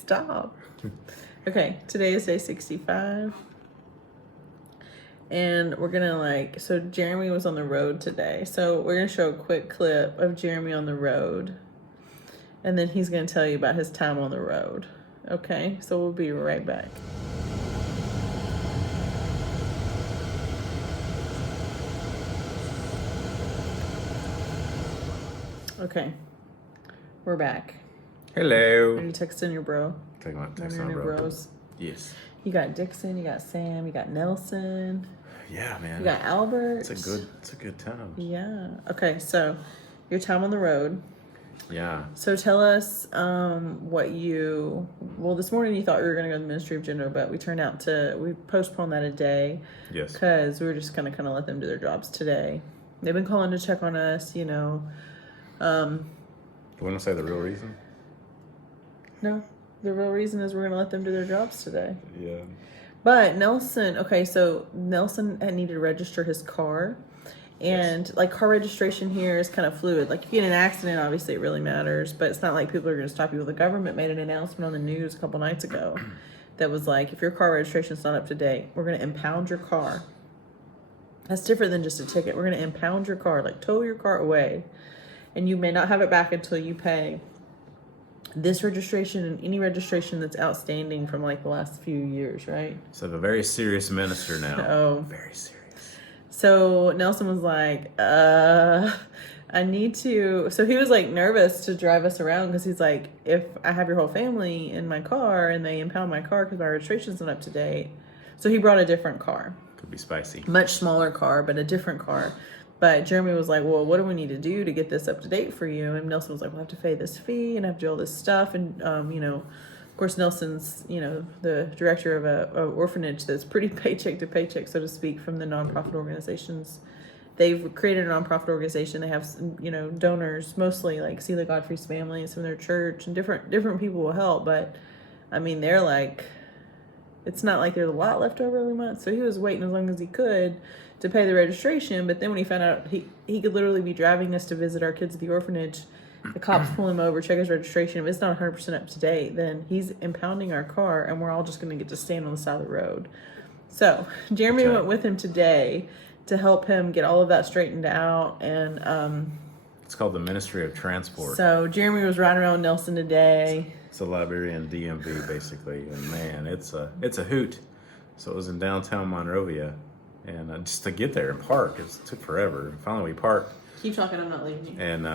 Stop. Okay, today is day 65. And we're gonna so Jeremy was on the road today. So we're gonna show a quick clip of Jeremy on the road. And then he's gonna tell you about his time on the road. Okay, so we'll be right back. Okay, we're back. Hello. Are you texting your bro? Take my text One on of your bro. bros. Yes. You got Dixon, you got Sam, you got Nelson. Yeah, man. You got Albert. It's a good time. Yeah. Okay, so your time on the road. Yeah. So tell us this morning you thought we were going to go to the Ministry of Gender, but we postponed that a day. Yes. Because we were just going to kind of let them do their jobs today. They've been calling to check on us, Do you want to say the real reason? No, the real reason is we're going to let them do their jobs today. Yeah. But Nelson had needed to register his car. And car registration here is kind of fluid. If you get in an accident, obviously it really matters, but it's not like people are going to stop you. The government made an announcement on the news a couple nights ago that was if your car registration is not up to date, we're going to impound your car. That's different than just a ticket. We're going to impound your car, tow your car away, and you may not have it back until you pay this registration and any registration that's outstanding from the last few years, right? So a very serious minister now. Oh, very serious. So Nelson was I need to. So he was nervous to drive us around because he's if I have your whole family in my car and they impound my car because my registration's not up to date. So he brought a different car. Could be spicy. Much smaller car, but a different car. But Jeremy was well, what do we need to do to get this up to date for you? And Nelson was we'll have to pay this fee and have to do all this stuff. And, of course, Nelson's, the director of an orphanage that's pretty paycheck to paycheck, so to speak, from the nonprofit organizations. They've created a nonprofit organization. They have, donors, mostly Selah Godfrey's family, some of their church, and different people will help. But, they're it's not there's a lot left over every month. So he was waiting as long as he could to pay the registration. But then when he found out he could literally be driving us to visit our kids at the orphanage, the cops pull him over, check his registration. If it's not 100% up to date, then he's impounding our car, and we're all just going to get to stand on the side of the road. So Jeremy went with him today to help him get all of that straightened out. And it's called the Ministry of Transport. So Jeremy was riding around with Nelson today. It's a Liberian DMV, basically. And, man, it's a hoot. So it was in downtown Monrovia. And just to get there and park, it took forever. And finally, we parked. Keep talking, I'm not leaving you. And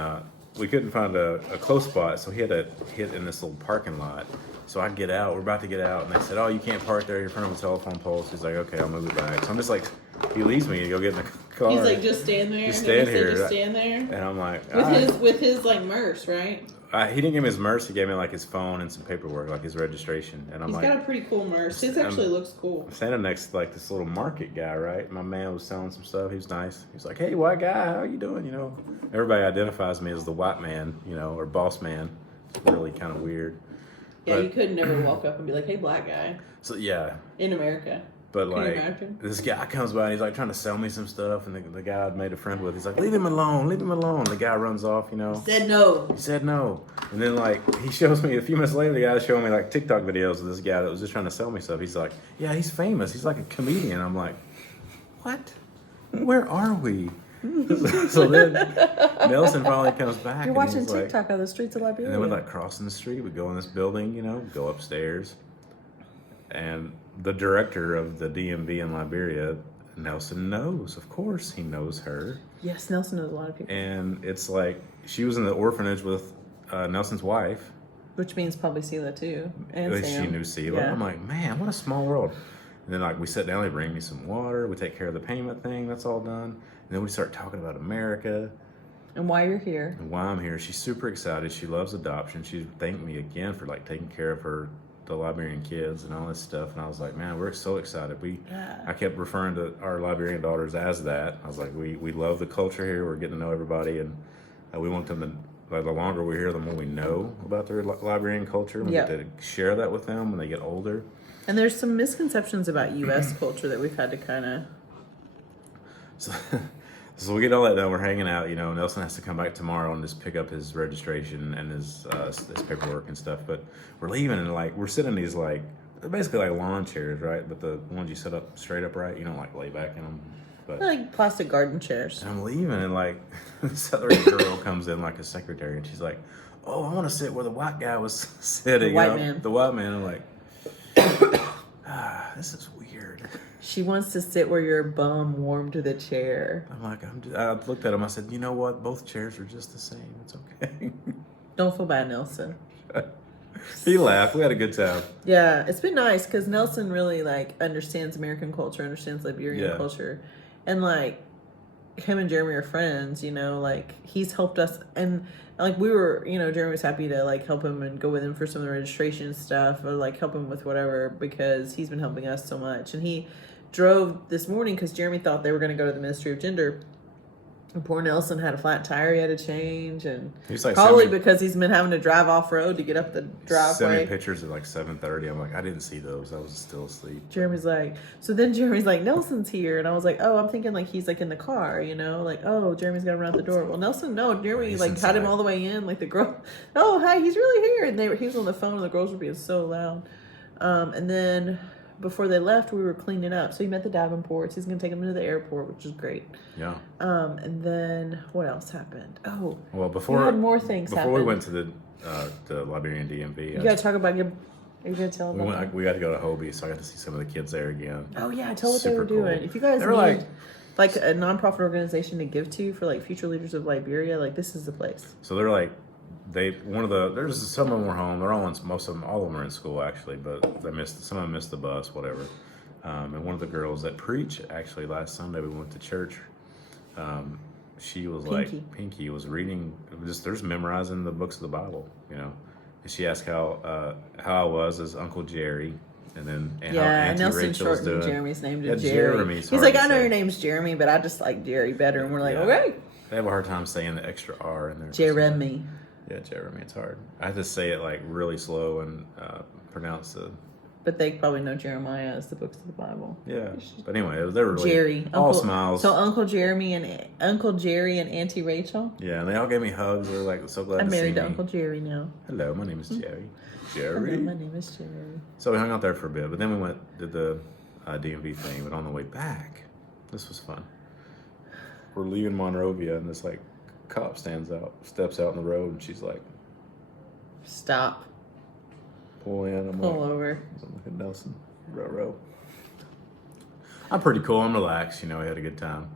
we couldn't find a close spot, so he had to hit in this little parking lot. So I get out, we're about to get out, and they said, "Oh, you can't park there, you're in front of a telephone pole." So he's like, "Okay, I'll move it back." So I'm just he leaves me to go get in the car. He's just stand there. Just stand here. Just stand there. And I'm like, with his merce, right? He didn't give me his merce. He gave me his phone and some paperwork, his registration. And He's got a pretty cool merce. His actually looks cool. I'm standing next to this little market guy, right? My man was selling some stuff. He was nice. He's like, "Hey, white guy, how you doing?" Everybody identifies me as the white man, or boss man. It's really kind of weird. Yeah, you could never walk up and be like, "Hey, black guy." So yeah. In America. But this guy comes by and he's trying to sell me some stuff, and the guy I'd made a friend with, he's like, leave him alone. The guy runs off, He said no. He said no. And then he shows me a few minutes later, the guy was showing me TikTok videos of this guy that was just trying to sell me stuff. He's like, yeah, he's famous. He's like a comedian. I'm like, what? Where are we? So then Nelson finally comes back. You're watching TikTok on the streets of Liberia. And then we're crossing the street. We go in this building, go upstairs. And the director of the DMV in Liberia, Nelson knows. Of course, he knows her. Yes, Nelson knows a lot of people. And it's she was in the orphanage with Nelson's wife. Which means probably Selah, too. And Sam. She knew Selah. Yeah. I'm like, man, what a small world. And then, we sit down, they bring me some water. We take care of the payment thing. That's all done. And then we start talking about America. And why you're here. And why I'm here. She's super excited. She loves adoption. She thanked me again for, taking care of the Liberian kids and all this stuff. And I was like, man, we're so excited. I kept referring to our Liberian daughters as that. I was like, we love the culture here. We're getting to know everybody. And we want them to, the longer we're here, the more we know about their Liberian culture. We get to share that with them when they get older. And there's some misconceptions about U.S. culture that we've had to kind of... So we get all that done. We're hanging out. You know, Nelson has to come back tomorrow and just pick up his registration and his paperwork and stuff. But we're leaving and like we're sitting in these like they're basically like lawn chairs, right? But the ones you set up straight upright, you don't like lay back in them. But Like plastic garden chairs. and I'm leaving and like this other girl comes in like a secretary and she's like, "Oh, I want to sit where the white guy was sitting." The white man. The white man. I'm like, this is weird. She wants to sit where your bum warmed the chair. I'm like, I looked at him. I said, "You know what? Both chairs are just the same. It's okay." Don't feel bad, Nelson. He laughed. We had a good time. Yeah, it's been nice because Nelson really like understands American culture, understands Liberian culture, and like him and Jeremy are friends. You know, like he's helped us, and like we were, you know, Jeremy was happy to like help him and go with him for some of the registration stuff or like help him with whatever because he's been helping us so much. And he drove this morning because Jeremy thought they were going to go to the Ministry of Gender. And poor Nelson had a flat tire he had to change, and He's like, probably because he's been having to drive off road to get up the driveway. Send me pictures at like 7:30. I'm like, I didn't see those. I was still asleep. Jeremy's like, Nelson's here, and I was like, oh, I'm thinking like he's like in the car, you know, like oh, Jeremy's got to run out the door. Well, Nelson, no, Jeremy He's like inside. had him all the way in, like the girl, oh hi, he's really here, and he was on the phone, and the girls were being so loud, and then. Before they left, we were cleaning up. So he met the Davenports. He's going to take them to the airport, which is great. Yeah. And then what else happened? Oh, Well, before we had more things before happen. we went to the Liberian DMV, You got to talk about your. Are you going to tell we about that? we got to go to Hobie, so I got to see some of the kids there again. Oh yeah, tell what they were Super cool. doing. If you guys They were need like a nonprofit organization to give to for like future leaders of Liberia, like this is the place. So they're like, there's some of them were home. They're all most of them, all of them are in school actually, but some of them missed the bus, whatever. And one of the girls that preached actually last Sunday, we went to church. She was Pinky was reading, there's memorizing the books of the Bible, you know. And she asked how I was as Uncle Jerry, and how Auntie Nelson Rachel was shortened doing. Jeremy's name to Yeah, Jerry. Jeremy's He's hard like, to I know say. your name's Jeremy, but I just like Jerry better. And we're like, Yeah. okay, They have a hard time saying the extra R in there. Jeremy. Yeah, Jeremy. It's hard. I have to say it like really slow and pronounce the. But they probably know Jeremiah as the books of the Bible. Yeah, but anyway, they were really Jerry, all smiles. So Uncle Jerry and Auntie Rachel. Yeah, and they all gave me hugs. They were like so glad I'm to see married me. to Uncle Jerry now. Hello, my name is Jerry. Hello, Jerry. my name is Jerry. So we hung out there for a bit, but then we did the DMV thing. But on the way back, this was fun. We're leaving Monrovia, and this like cop steps out in the road, and she's like, Stop. "Pull in." I'm Pull like, over. I'm like Nelson, row. I'm pretty cool. I'm relaxed. You know, we had a good time.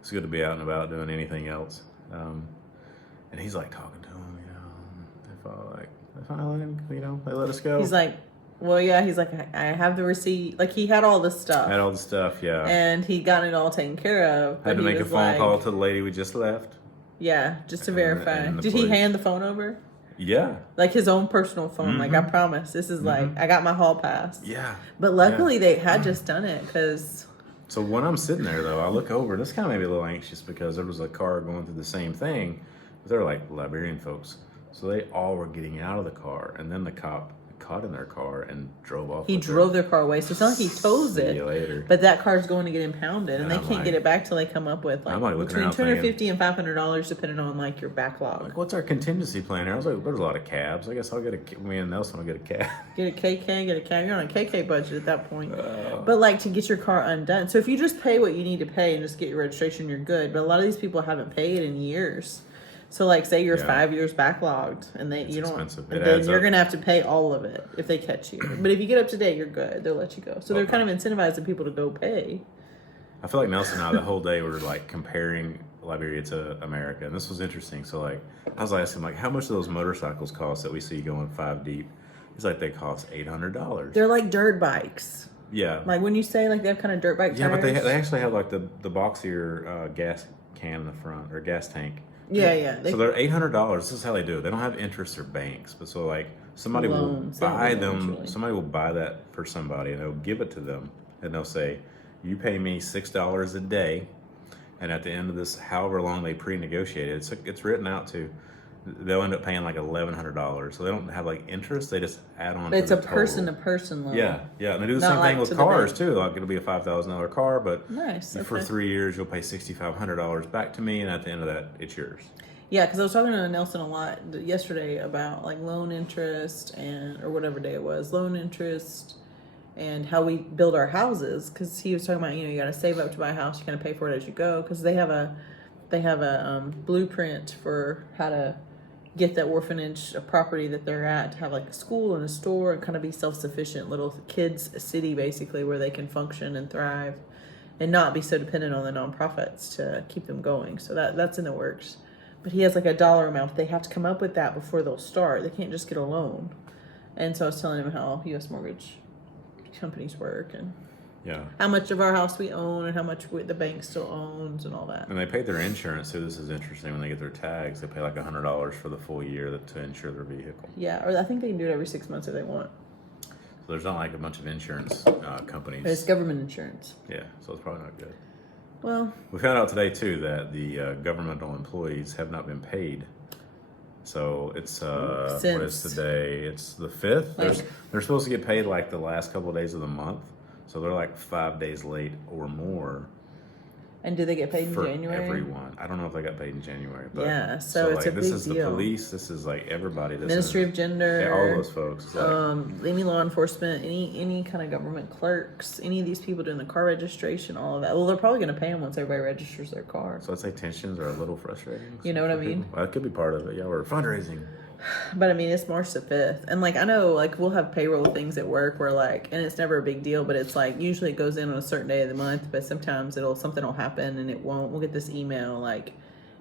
It's good to be out and about doing anything else. And he's like talking to him, you know, if I let him, you know, they let us go. He's like, well, yeah. He's like, I have the receipt. Like he had all the stuff. Had all the stuff, yeah. And he got it all taken care of. Had to but he make a was phone like- call to the lady we just left. Yeah, just to And verify. the Did he police. hand the phone over? Yeah, Like his own personal phone. Like, I Mhm. promise. This is like, I got my hall pass. yeah. But luckily they had just done it because, So when I'm sitting there, though, I look over. This kind of made me a little anxious because there was a car going through the same thing. But they're like Liberian folks. So they all were getting out of the car. And then the cop caught in their car and drove off. he with drove it. their car away. So it's not like he tows See it. you later. But that car's going to get impounded, and And they I'm can't like- get it back till they come up with like I'm like looking between around $250 and $500, depending on like your backlog. Like, what's our contingency plan here? I was like, there's a lot of cabs. I guess me and Nelson will get a cab. Get a KK, get a cab. You're on a KK budget at that point. Oh. But like to get your car undone. So if you just pay what you need to pay and just get your registration, you're good. But a lot of these people haven't paid in years. So like say you're Yeah. 5 years backlogged and It's you don't, expensive. It then adds you're up. gonna have to pay all of it if they catch you. But if you get up to date, you're good. They'll let you go. So they're Okay. kind of incentivizing people to go pay. I feel like Nelson and I, the whole day, we were like comparing Liberia to America. And this was interesting. So, like, I was asking, like, how much do those motorcycles cost that we see going 5 deep? He's like, they cost $800. They're like dirt bikes. Yeah. Like when you say like they have kind of dirt bike tires. Yeah, but they actually have like the boxier gas can in the front or gas tank. Yeah. So they're $800. This is how they do it. They don't have interest or banks, but so like somebody Loans. will They have buy loans, them. really. Somebody will buy that for somebody, and they'll give it to them, and they'll say, "You pay me $6 a day," and at the end of this, however long they pre-negotiated, it's written out to. they'll end up paying like $1,100. So they don't have like interest; they just add on. It's to a the total. person-to-person loan. Yeah, yeah, and they do the Not same like thing with to the cars bank. too. Like it'll be a $5,000 car, but Nice. for Okay. 3 years you'll pay $6,500 back to me, and at the end of that, it's yours. Yeah, because I was talking to Nelson a lot yesterday about like loan interest or whatever day it was, loan interest and how we build our houses. Because he was talking about, you got to save up to buy a house, you kind of pay for it as you go. Because they have a blueprint for how to get that orphanage, a property that they're at, to have like a school and a store and kind of be self-sufficient little kids city basically where they can function and thrive and not be so dependent on the nonprofits to keep them going. So that's in the works. But he has like a dollar amount. They have to come up with that before they'll start. They can't just get a loan. And so I was telling him how U.S. mortgage companies work and Yeah. how much of our house we own and how much the bank still owns and all that. And they pay their insurance too. This is interesting. When they get their tags, they pay like $100 for the full year to insure their vehicle. Yeah, or I think they can do it every 6 months if they want. So there's not like a bunch of insurance companies. But it's government insurance. Yeah, so it's probably not good. Well, We found out today too that the governmental employees have not been paid. So it's what is Since- today? It's the 5th. Like- They're supposed to get paid like the last couple of days of the month. So they're like 5 days late or more and do they get paid in for January? everyone. I don't know if they got paid in January, but Yeah, so it's a this big is deal. the police. This is like everybody. This Ministry is, of Gender. yeah, all those folks. It's like, Any law enforcement, any kind of government clerks, any of these people doing the car registration, all of that. Well, they're probably going to pay them once everybody registers their car. so I'd say tensions are a little frustrating. You know what I for mean? people. Well, that could be part of it. Yeah, we're fundraising. But I mean, it's March the 5th. And like, I know, like, we'll have payroll things at work where, like, and it's never a big deal, but it's like, usually it goes in on a certain day of the month, but sometimes something will happen and it won't. We'll get this email, like,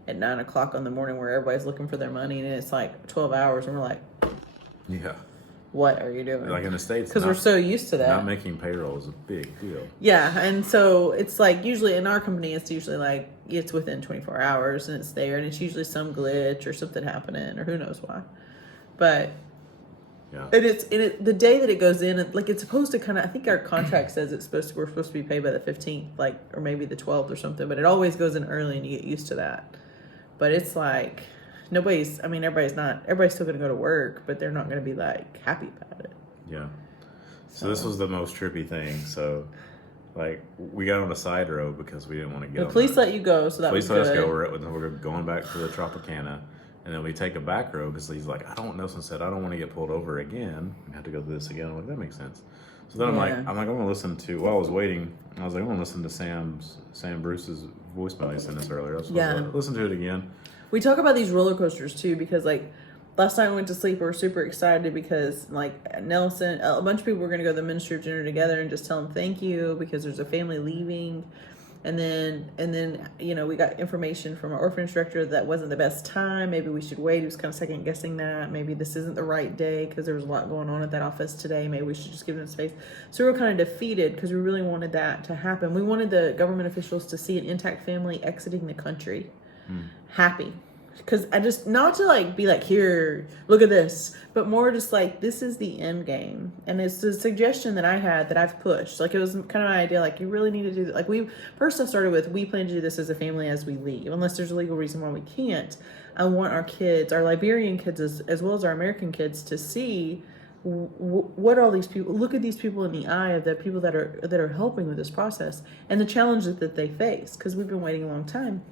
at 9 o'clock in the morning where everybody's looking for their money and it's like 12 hours and we're like, Yeah, what are you doing? like in the States, Because we're so used to that. not making payroll is a big deal. Yeah, and so it's like usually in our company, it's usually like it's within 24 hours and it's there, and it's usually some glitch or something happening or who knows why. But Yeah, the day that it goes in, like it's supposed to kind of. I think our contract says we're supposed to be paid by the 15th, like or maybe the 12th or something. But it always goes in early, and you get used to that. But it's like nobody's. I mean, everybody's still going to go to work, but they're not going to be like happy about it. yeah. So this was the most trippy thing. So, like, we got on a side road because we didn't want to get. The on police the, let you go, so that Police was let good. us go. We're going back to the Tropicana, and then we take a back road because he's like, Nelson said, I don't want to get pulled over again. We have to go through this again. I'm like, that makes sense. So then I'm like, I'm going to listen to. While I was waiting, I was like, I'm going to listen to Sam Bruce's voicemail he sent us earlier. So I was like, listen to it again. We talk about these roller coasters too because like last night we went to sleep, we were super excited because like Nelson, a bunch of people were going to go to the Ministry of Gender together and just tell them thank you because there's a family leaving. And then we got information from our orphanage director that wasn't the best time. Maybe we should wait. He was kind of second guessing that. Maybe this isn't the right day because there was a lot going on at that office today. Maybe we should just give them space. So we were kind of defeated because we really wanted that to happen. We wanted the government officials to see an intact family exiting the country happy. Because I just, not to like be like, here, look at this, but more just like, this is the end game. And it's the suggestion that I had that I've pushed. Like, it was kind of my idea, like, you really need to do that. Like, first I started with, we plan to do this as a family as we leave, unless there's a legal reason why we can't. I want our kids, our Liberian kids, as well as our American kids, to see what all these people, look at these people in the eye of the people that are helping with this process and the challenges that they face. Because we've been waiting a long time.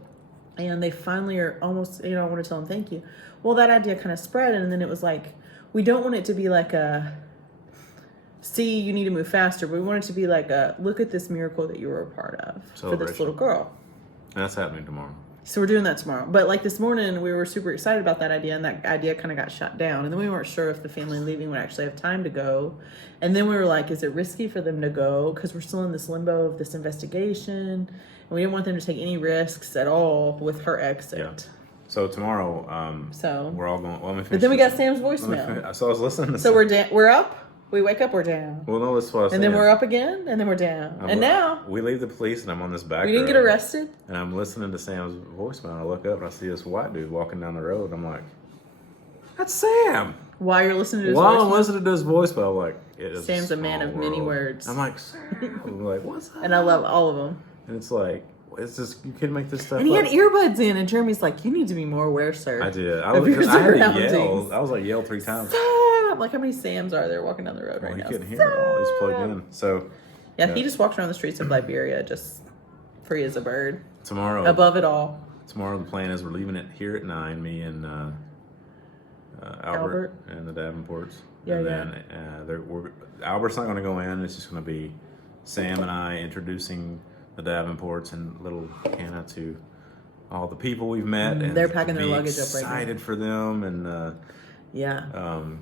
And they finally are almost, I want to tell them thank you. Well, that idea kind of spread. And then it was like, we don't want it to be like see, you need to move faster. But we want it to be like look at this miracle that you were a part of for this little girl. And that's happening tomorrow. So we're doing that tomorrow. But like this morning, we were super excited about that idea. And that idea kind of got shut down. And then we weren't sure if the family leaving would actually have time to go. And then we were like, is it risky for them to go? Because we're still in this limbo of this investigation. And we didn't want them to take any risks at all with her exit. Yeah. So tomorrow, we're all going. Well, let me finish. But then we this. got Sam's voicemail. So I was listening to. So we're up. We wake up. We're down. Well, no, that's what I was And then we're up again. And then we're down. And now we leave the police, and I'm on this back. we didn't road, get arrested. And I'm listening to Sam's voicemail. I look up and I see this white dude walking down the road. I'm like, that's Sam. While you're listening to his While I'm voicemail. listening to his voicemail, I'm like, it is Sam's a man small of many world. words. I'm like, Sam. I'm like, what's up? And I love all of them. And it's like, Is this, you can make this stuff And he up? had earbuds in, and Jeremy's like, "You need to be more aware, sir." I did. I of your had to yell. surroundings. I was like, yell 3 times. Sam! Like, how many Sams are there walking down the road right He now? couldn't hear it all. He's plugged in. So, Yeah, he just walks around the streets of Liberia, just free as a bird. tomorrow, Above it all. the plan is we're leaving it here at 9, me and Albert and the Davenports. Yeah, and yeah. then Albert's not going to go in. It's just going to be Sam and I introducing the Davenports and little Hannah to all the people we've met. And They're packing their be luggage up right now. excited for them. And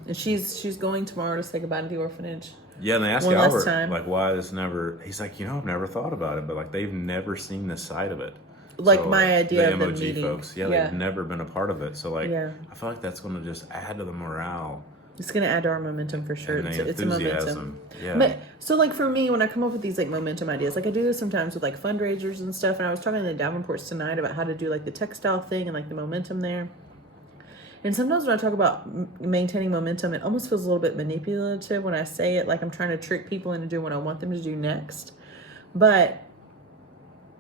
and she's going tomorrow to say goodbye to the orphanage. yeah, and they asked One last Albert, time. like, why this never, he's like, I've never thought about it, but like, they've never seen this side of it. Like So, my idea the of the MOG meeting. folks, they've never been a part of it. So like, Yeah. I feel like that's going to just add to the morale It's gonna add to our momentum for sure. and the It's a momentum. enthusiasm. Yeah. But so like for me, when I come up with these like momentum ideas, like I do this sometimes with like fundraisers and stuff. And I was talking to the Davenports tonight about how to do like the textile thing and like the momentum there. And sometimes when I talk about maintaining momentum, it almost feels a little bit manipulative when I say it, like I'm trying to trick people into doing what I want them to do next. But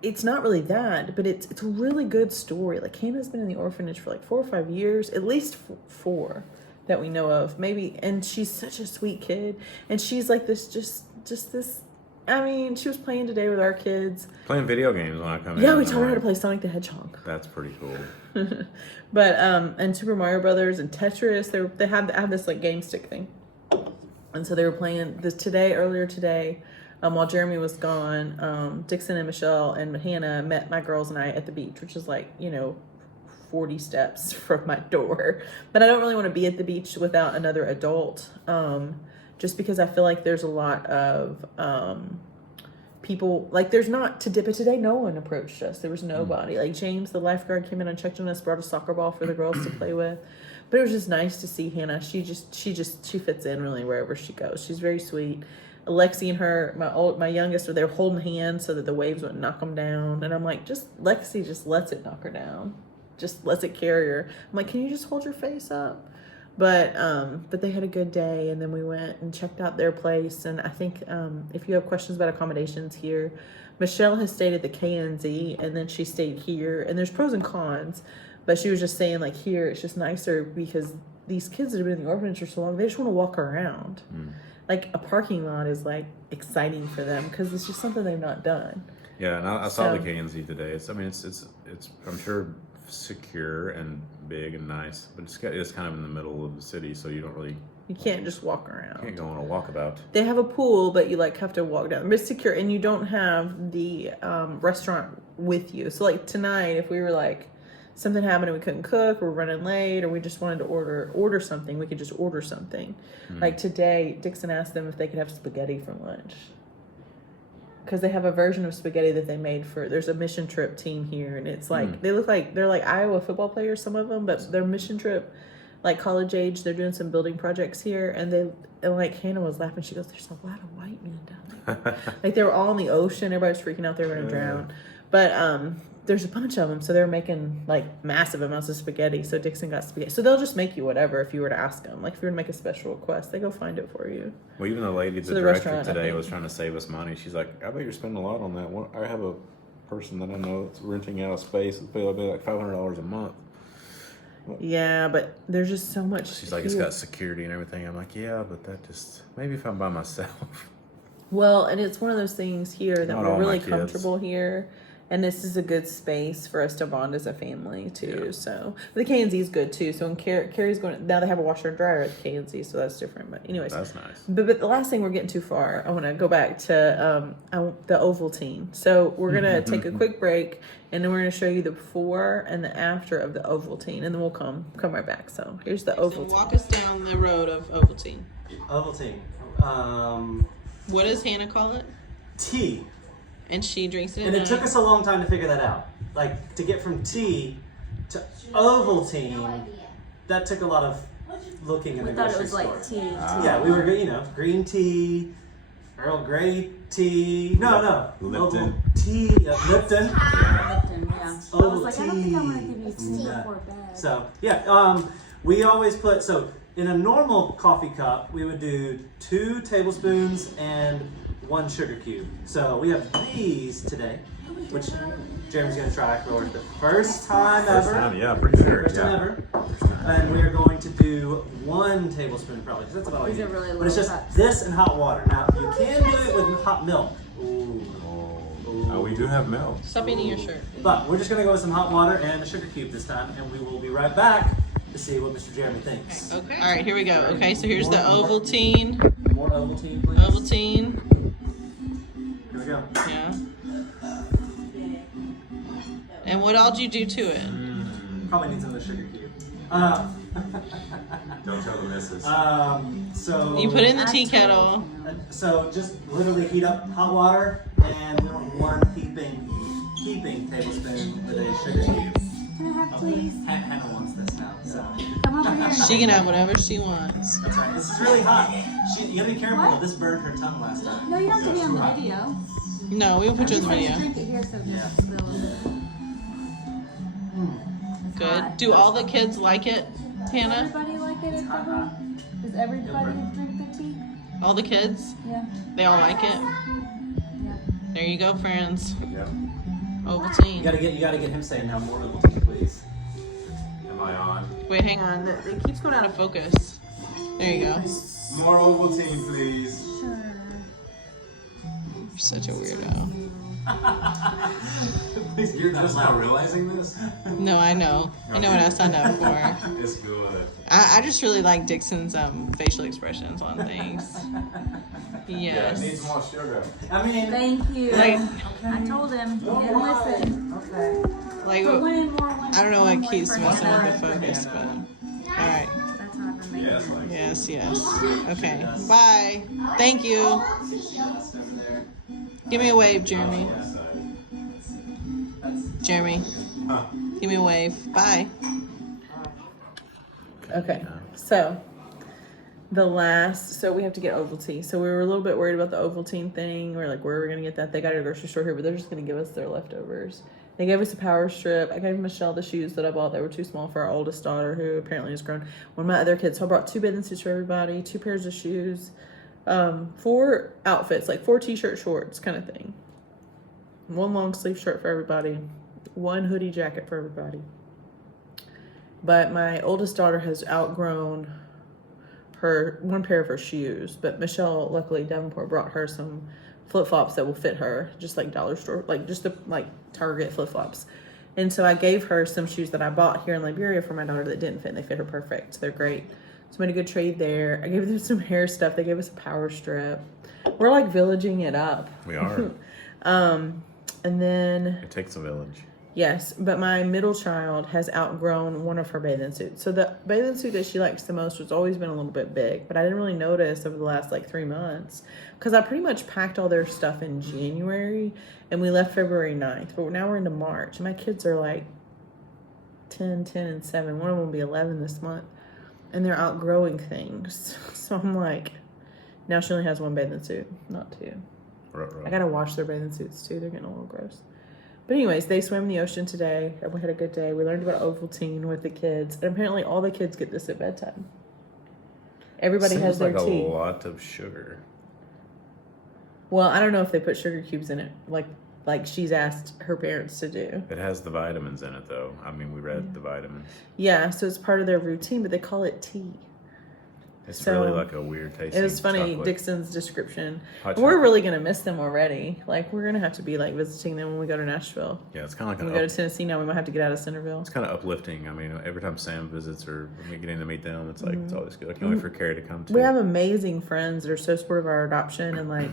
it's not really that, but it's a really good story. Like Hannah's been in the orphanage for like 4 or 5 years, at least 4 that we know of, maybe. And she's such a sweet kid, and she's like this, just this. I mean, she was playing today with our kids. Playing video games when I come in. Yeah, we I'm taught her how to like, play Sonic the Hedgehog. That's pretty cool. But and Super Mario Brothers and Tetris, they have this like game stick thing, and so they were playing this earlier today. While Jeremy was gone, Dixon and Michelle and Hannah met my girls and I at the beach, which is like 40 steps from my door. But I don't really want to be at the beach without another adult, just because I feel like there's a lot of people, like there's not but today no one approached us. There was nobody. Like James, the lifeguard, came in and checked on us, brought a soccer ball for the girls to play with. But it was just nice to see Hannah. She fits in really wherever she goes. She's very sweet. Lexi and her, my youngest, are there holding hands so that the waves wouldn't knock them down. And I'm like, Lexi just lets it knock her down. Just lets it carry her. I'm like, can you just hold your face up? But they had a good day, and then we went and checked out their place. And I think if you have questions about accommodations here, Michelle has stayed at the KNZ, and then she stayed here. And there's pros and cons, but she was just saying like here it's just nicer because these kids that have been in the orphanage for so long, they just want to walk around. Like a parking lot is like exciting for them because it's just something they've not done. Yeah, and I saw the KNZ today. It's I'm sure secure and big and nice, but it's kind of in the middle of the city, so you can't just walk around. Can't go on a walkabout. They have a pool, but you like have to walk down. But it's secure, and you don't have the restaurant with you. So like tonight, if we were like something happened and we couldn't cook, or we're running late, or we just wanted to order something, we could just order something. Like today, Dixon asked them if they could have spaghetti for lunch. Because they have a version of spaghetti that they made there's a mission trip team here, and it's like they look like they're like Iowa football players, some of them, but they're mission trip, like college age. They're doing some building projects here, and like Hannah was laughing. She goes, "There's a lot of white men down there." Like they were all in the ocean. Everybody's freaking out they were gonna drown, but there's a bunch of them, so they're making like massive amounts of spaghetti. So Dixon got spaghetti. So they'll just make you whatever if you were to ask them. Like if you were to make a special request, they go find it for you. Well, even the lady, the director today, was trying to save us money. She's like, "I bet you're spending a lot on that. I have a person that I know that's renting out a space. It's pay like $500 a month." Yeah, but there's just so much. She's like, "It's got security and everything." I'm like, "Yeah, but that just maybe if I'm by myself." Well, and it's one of those things here that Not we're all really my kids. comfortable here. And this is a good space for us to bond as a family too. Yeah. So the KNZ is good too. So when Carrie's going, now they have a washer and dryer at the KNZ, so that's different. But anyways, that's nice. But the last thing, we're getting too far. I want to go back to the Ovaltine. So we're gonna take a quick break, and then we're gonna show you the before and the after of the Ovaltine, and then we'll come right back. So here's the Ovaltine. So walk us down the road of Ovaltine. Ovaltine. What does Hannah call it? Tea. And she drinks it. And it took us a long time to figure that out. Like, to get from tea to Ovaltine, that took a lot of looking in the grocery store. We thought it was like tea. Yeah, we were, green tea, Earl Grey tea. No. Lipton. Tea. Lipton. Lipton, yeah. Ovaltine. I was like, I don't think I want to give you tea before bed. So, we always put, in a normal coffee cup, we would do 2 tablespoons and 1 sugar cube. So we have these today, which Jeremy's gonna try for the first time ever. First time, yeah, pretty sure. First time ever. And we are going to do 1 tablespoon probably, because that's about all you These are need. really But it's low just cups. this and hot water. Now, you can do it with hot milk. Ooh. Oh, we do have milk. Stop eating your shirt. But we're just gonna go with some hot water and a sugar cube this time, and we will be right back to see what Mr. Jeremy thinks. Okay. All right, here we go. Okay, so here's the More. Ovaltine. More Ovaltine, please. Ovaltine. Here we go. Yeah. And what all did you do to it? Probably needs another sugar cube. Don't tell the missus. So You put it in the tea kettle. So just literally heat up hot water and 1 heaping tablespoon with a sugar cube. Can I have please? Hannah wants this now, so. Come over here. She can have whatever she wants. That's right. This is really hot. You gotta be careful. What? This burned her tongue last time. No, you don't have to be on the video. No, we will put you in the Just video. drink it here so it doesn't spill over. It's Good. hot. Do all the kids like it, Hannah? Everybody like it at the home? Does everybody drink the tea? All the kids? Yeah. They all like it? Yeah. There you go, friends. Yep. You Ovaltine. gotta get him saying now more Ovaltine, please. Am I on? Wait, hang on. It keeps going out of focus. There you go. More Ovaltine, please. Sure. You're such a weirdo. Please You're just now realizing this? No, I know. I know what I signed up for. It's good. I just really like Dixon's facial expressions on things. Yeah, it needs Yes. more sugar. I mean, Thank you. Like, I told him. He didn't listen. okay. like Put one in more. I don't know what keeps for messing Hannah. with the focus, but all right. That's not for me. Yes, like Yes, yes. Okay. Bye. Thank you. Give me a wave, Jeremy. Jeremy. Huh. Give me a wave. Bye. Okay. So so we have to get Ovaltine. So we were a little bit worried about the Ovaltine thing. We're like, where are we gonna get that? They got it at a grocery store here, but they're just gonna give us their leftovers. They gave us a power strip. I gave Michelle the shoes that I bought that were too small for our oldest daughter, who apparently has grown. One of my other kids. So I brought 2 bathing suits for everybody, 2 pairs of shoes, 4 outfits, like 4 t-shirt shorts kind of thing. 1 long sleeve shirt for everybody, 1 hoodie jacket for everybody. But my oldest daughter has outgrown her 1 pair of her shoes. But Michelle, luckily, Davenport brought her some flip-flops that will fit her, just like dollar store, like just the like Target flip-flops. And so I gave her some shoes that I bought here in Liberia for my daughter that didn't fit, and they fit her perfect. They're great. So I made a good trade there. I gave them some hair stuff. They gave us a power strip. We're like villaging it up. We are. And then It takes a village. yes, but my middle child has outgrown one of her bathing suits. So the bathing suit that she likes the most has always been a little bit big, but I didn't really notice over the last like 3 months because I pretty much packed all their stuff in January and we left February 9th, but now we're into March. And my kids are like 10, and 7. One of them will be 11 this month, and they're outgrowing things. So I'm like, now she only has 1 bathing suit, not 2. I gotta wash their bathing suits too. They're getting a little gross. But anyways, they swam in the ocean today. We had a good day. We learned about Ovaltine with the kids. And apparently all the kids get this at bedtime. Everybody has their like tea. a lot of sugar. Well, I don't know if they put sugar cubes in it like she's asked her parents to do. It has the vitamins in it, though. I mean, we read the vitamins. Yeah, so it's part of their routine, but they call it tea. It's So, really like a weird tasting. It was funny, chocolate. Dixon's description. Hot We're chocolate. really going to miss them already. Like, we're going to have to be, like, visiting them when we go to Nashville. Yeah, it's kind of When like we an go to Tennessee now, we might have to get out of Centerville. it's kind of uplifting. I mean, every time Sam visits or we getting to meet them, it's like Mm-hmm. it's always good. I can't wait for Carrie to come too. We have amazing friends that are so supportive of our adoption, and like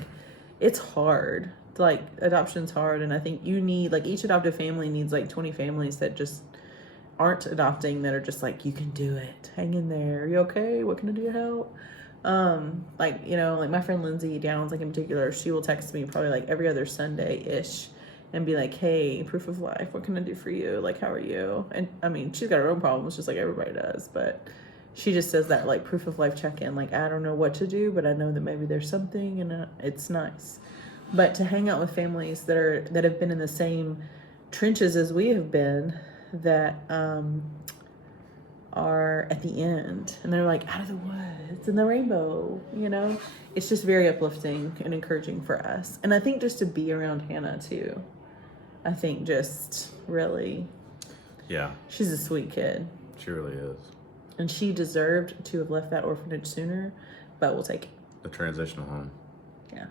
it's hard. Like adoption's hard, and I think you need like each adoptive family needs like 20 families that just aren't adopting, that are just like, you can do it, hang in there, are you okay, what can I do to help? Like, you know, like my friend Lindsay Downs, like in particular, she will text me probably like every other Sunday-ish and be like, hey, proof of life, what can I do for you, like how are you? And I mean, she's got her own problems just like everybody does, but she just says that like proof of life check-in, like I don't know what to do, but I know that maybe there's something, and it's nice. But to hang out with families that have been in the same trenches as we have been, that are at the end, and they're like out of the woods and the rainbow, you know. It's just very uplifting and encouraging for us. And I think just to be around Hannah too, I think just really, Yeah, she's a sweet kid. she really is. And she deserved to have left that orphanage sooner, but we'll take it. The transitional home. Yeah.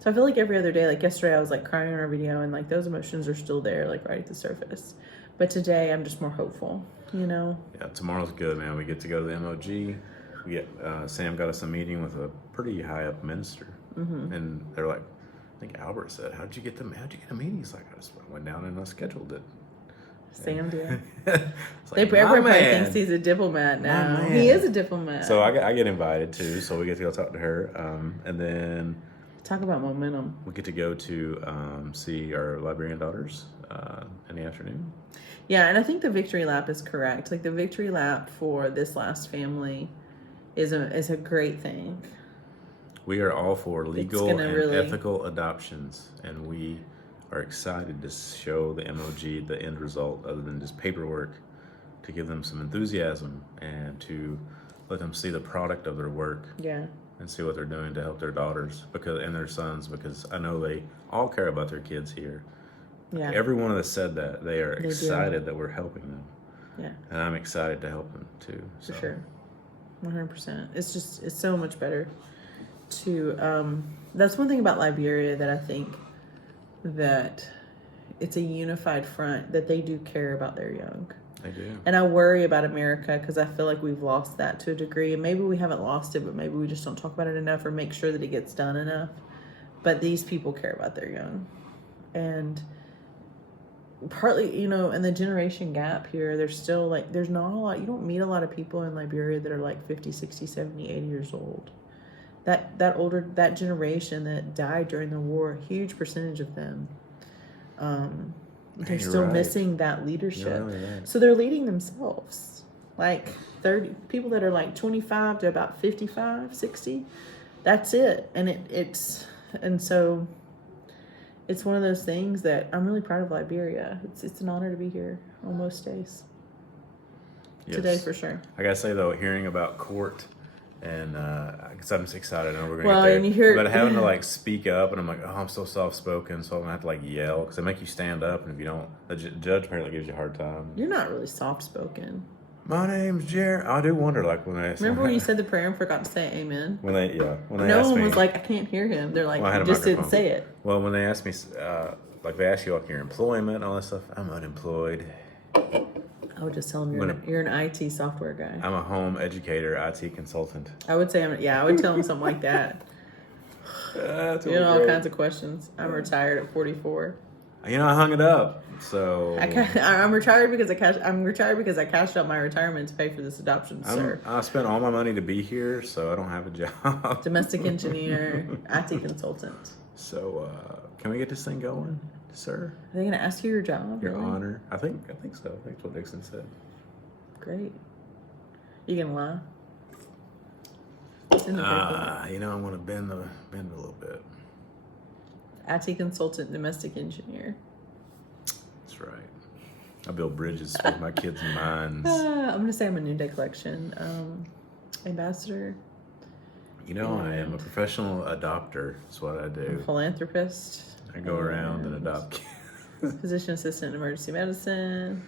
So I feel like every other day, like yesterday I was like crying on our video, and like those emotions are still there, like right at the surface. But today I'm just more hopeful, you know? Yeah, tomorrow's good, man. We get to go to the MOG. We get Sam got us a meeting with a pretty high up minister, and they're like, I think Albert said, "How'd you get a meeting?" He's like, "I just went down and I scheduled it." Sam did. It's like, Everybody "My man." thinks he's a diplomat now. man. He is a diplomat. So I get invited too, so we get to go talk to her, and then Talk about momentum. we get to go to see our Liberian daughters in the afternoon. Yeah, and I think the victory lap is correct. Like the victory lap for this last family is a great thing. We are all for legal and really- ethical adoptions, and we are excited to show the MOG the end result other than just paperwork, to give them some enthusiasm and to let them see the product of their work Yeah. and see what they're doing to help their daughters and their sons, because I know they all care about their kids here. Yeah. Everyone that said that, they are do. excited that we're helping them. Yeah. And I'm excited to help them too. For sure. 100%. It's so much better to, that's one thing about Liberia that I think that it's a unified front, that they do care about their young. They do. And I worry about America because I feel like we've lost that to a degree. And maybe we haven't lost it, but maybe we just don't talk about it enough or make sure that it gets done enough. But these people care about their young. And partly, you know, in the generation gap here, there's still like, there's not a lot, you don't meet a lot of people in Liberia that are like 50, 60, 70, 80 years old. That generation that died during the war, a huge percentage of them, they're still missing that leadership. You're really right. So they're leading themselves. Like 30 people that are like 25 to about 55, 60. That's it. And so it's one of those things that I'm really proud of Liberia. It's an honor to be here on most days. Yes. Today for sure. I gotta say though, hearing about court and because I'm just excited, I know we're gonna Well, get there. and you hear- but having to like speak up, and I'm like, oh, I'm so soft spoken, so I'm gonna have to like yell because they make you stand up, and if you don't, the judge apparently gives you a hard time. You're not really soft spoken. My name's Jerry. I do wonder, like when they Remember when you said the prayer and forgot to say amen? when they No asked one me, was like, I can't hear him. They're like, Well, I had a you just didn't microphone. say it. well, when they asked me, like they ask you like your employment and all that stuff, I'm unemployed. I would just tell them you're an IT software guy. I'm a home educator, IT consultant. I would say, I would tell them something like that. That's You know, all kinds of questions. I'm retired at 44. I hung it up. So I'm retired because I cashed out my retirement to pay for this adoption, sir. I spent all my money to be here, so I don't have a job. Domestic engineer, IT consultant. So can we get this thing going, sir? Are they gonna ask you your job? Your really? honor. I think so. I think that's what Dixon said. Great. You gonna lie? It's in the paper. I'm gonna bend a little bit. IT consultant, domestic engineer. That's right. I build bridges with my kids' minds. I'm gonna say I'm a Noonday Collection ambassador, I am a professional adopter. That's what I do. philanthropist, I go around and adopt kids. physician assistant in emergency medicine,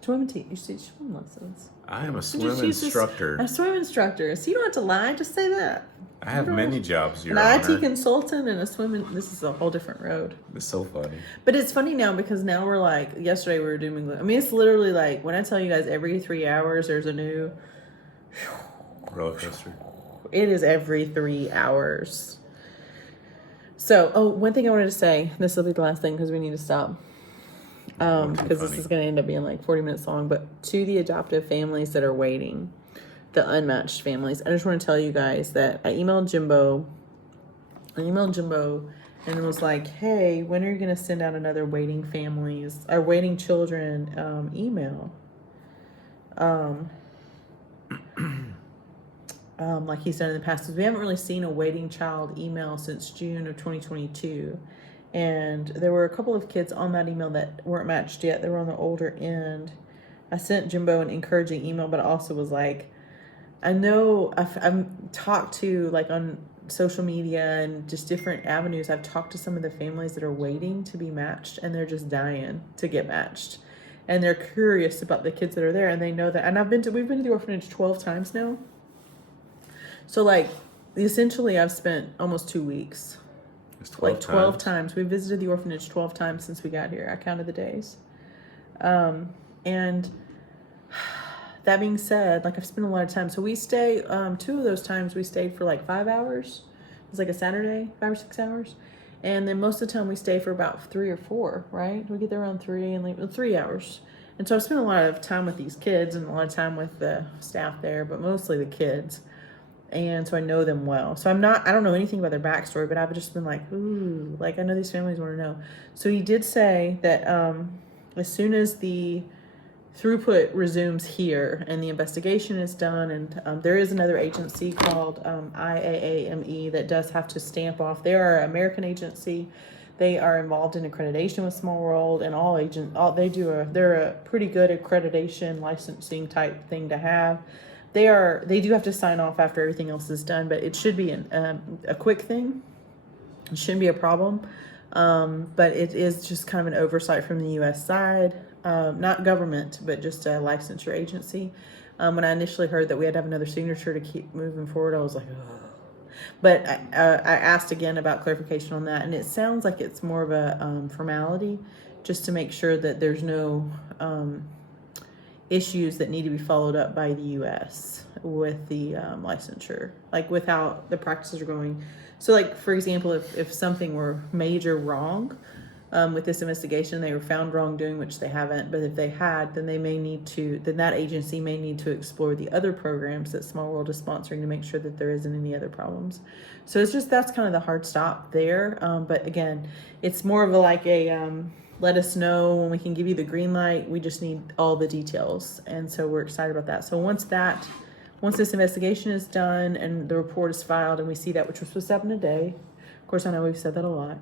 swim teach. You teach swim lessons. I am a You swim just use this- instructor. A swim instructor. So you don't have to lie. Just say that. I have many jobs, Your An Honor. IT consultant and a swimming. This is a whole different road. It's so funny. But it's funny now because now we're like, yesterday we were doom and gloom. I mean, it's literally like when I tell you guys every 3 hours there's a new. Roller coaster. It is every 3 hours. So, one thing I wanted to say. This will be the last thing because we need to stop. Because this is going to end up being like 40 minutes long. But to the adoptive families that are waiting, the unmatched families, I just want to tell you guys that I emailed Jimbo and it was like, hey, when are you going to send out another waiting families or waiting children email? Like he's done in the past. Because we haven't really seen a waiting child email since June of 2022. And there were a couple of kids on that email that weren't matched yet. They were on the older end. I sent Jimbo an encouraging email, but I also was like, I know I've talked to, like, on social media and just different avenues, I've talked to some of the families that are waiting to be matched, and they're just dying to get matched. And they're curious about the kids that are there, and they know that. And we've been to the orphanage 12 times now. So, like, essentially, I've spent almost 2 weeks. It's 12 like 12 times. We visited the orphanage 12 times since we got here. I counted the days. And that being said, like, I've spent a lot of time. So we stay, 2 of those times we stayed for like 5 hours. It was like a Saturday, 5 or 6 hours. And then most of the time we stay for about 3 or 4, right? We get there around 3 and leave 3 hours. And so I've spent a lot of time with these kids and a lot of time with the staff there, but mostly the kids. And so I know them well. So I don't know anything about their backstory, but I've just been like, ooh, like, I know these families want to know. So he did say that as soon as the throughput resumes here and the investigation is done, and there is another agency called IAAME that does have to stamp off. They are an American agency. They are involved in accreditation with Small World, and they're a pretty good accreditation licensing type thing to have. They do have to sign off after everything else is done, but it should be a quick thing. It shouldn't be a problem. But it is just kind of an oversight from the U.S. side, not government, but just a licensure agency. When I initially heard that we had to have another signature to keep moving forward, I was like, ugh. But I asked again about clarification on that, and it sounds like it's more of a formality, just to make sure that there's no issues that need to be followed up by the U.S. with the licensure, like with how the practices are going. So, like, for example, if something were major wrong with this investigation, they were found wrongdoing, which they haven't, but if they had, then then that agency may need to explore the other programs that Small World is sponsoring to make sure that there isn't any other problems. So it's just, that's kind of the hard stop there. But again, it's more of let us know when we can give you the green light. We just need all the details. And so we're excited about that. So once this investigation is done and the report is filed and we see that, which was supposed to happen today, of course, I know we've said that a lot.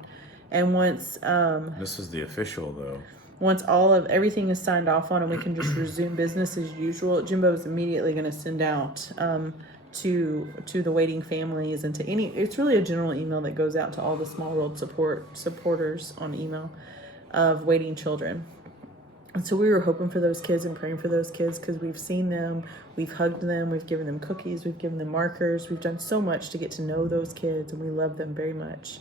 And once this is the official, though. Once all of everything is signed off on and we can just resume business as usual, Jimbo is immediately going to send out to the waiting families and to it's really a general email that goes out to all the Small World supporters on email of waiting children. And so we were hoping for those kids and praying for those kids because we've seen them, we've hugged them, we've given them cookies, we've given them markers, we've done so much to get to know those kids, and we love them very much.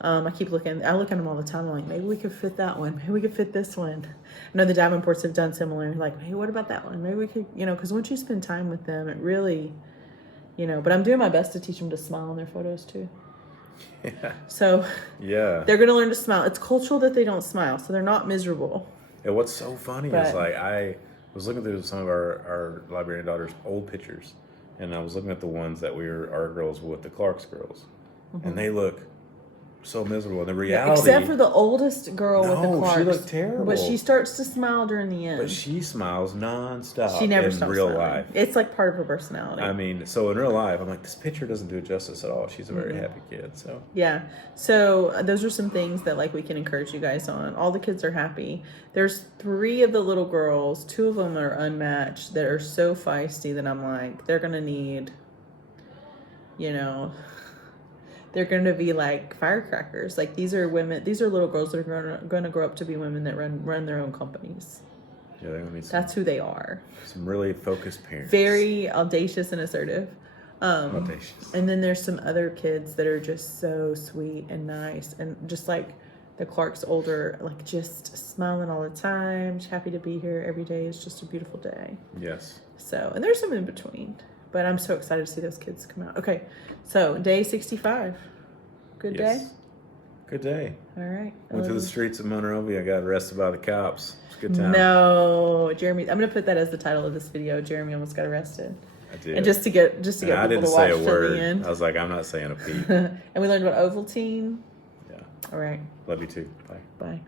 I look at them all the time. I'm like, maybe we could fit that one. Maybe we could fit this one. I know the Davenports have done similar. Like, hey, what about that one? Maybe we could, because once you spend time with them, it really, but I'm doing my best to teach them to smile in their photos too. Yeah. So yeah, they're going to learn to smile. It's cultural that they don't smile, so they're not miserable. And what's so funny is, like, I was looking through some of our librarian daughter's old pictures, and I was looking at the ones that our girls were with, the Clark's girls, and they look so miserable. In the reality, except for the oldest girl with the Clarks. She looked terrible. But she starts to smile during the end. But she smiles nonstop. She never in stops real smiling. life. It's like part of her personality. I mean, so in real life, I'm like, this picture doesn't do it justice at all. She's a very happy kid. So yeah. So those are some things that, like, we can encourage you guys on. All the kids are happy. There's 3 of the little girls. 2 of them are unmatched that are so feisty that I'm like, they're gonna need, they're going to be like firecrackers. Like, these are little girls that are going to grow up to be women that run their own companies. yeah, they're gonna need That's who they are. some really focused parents. Very audacious and assertive. Audacious. And then there's some other kids that are just so sweet and nice, and just like the Clark's older, like, just smiling all the time, just happy to be here every day. It's just a beautiful day. Yes. So, and there's some in between. But I'm so excited to see those kids come out. Okay, so day 65. Good day? Good day. All right. Went through the streets of Monrovia. I got arrested by the cops. It's a good time. No, Jeremy. I'm going to put that as the title of this video. Jeremy almost got arrested. I did. And just to get people I didn't to say watch a till word. the end. I was like, I'm not saying a peep. And we learned about Ovaltine. Yeah. All right. Love you too. Bye. Bye.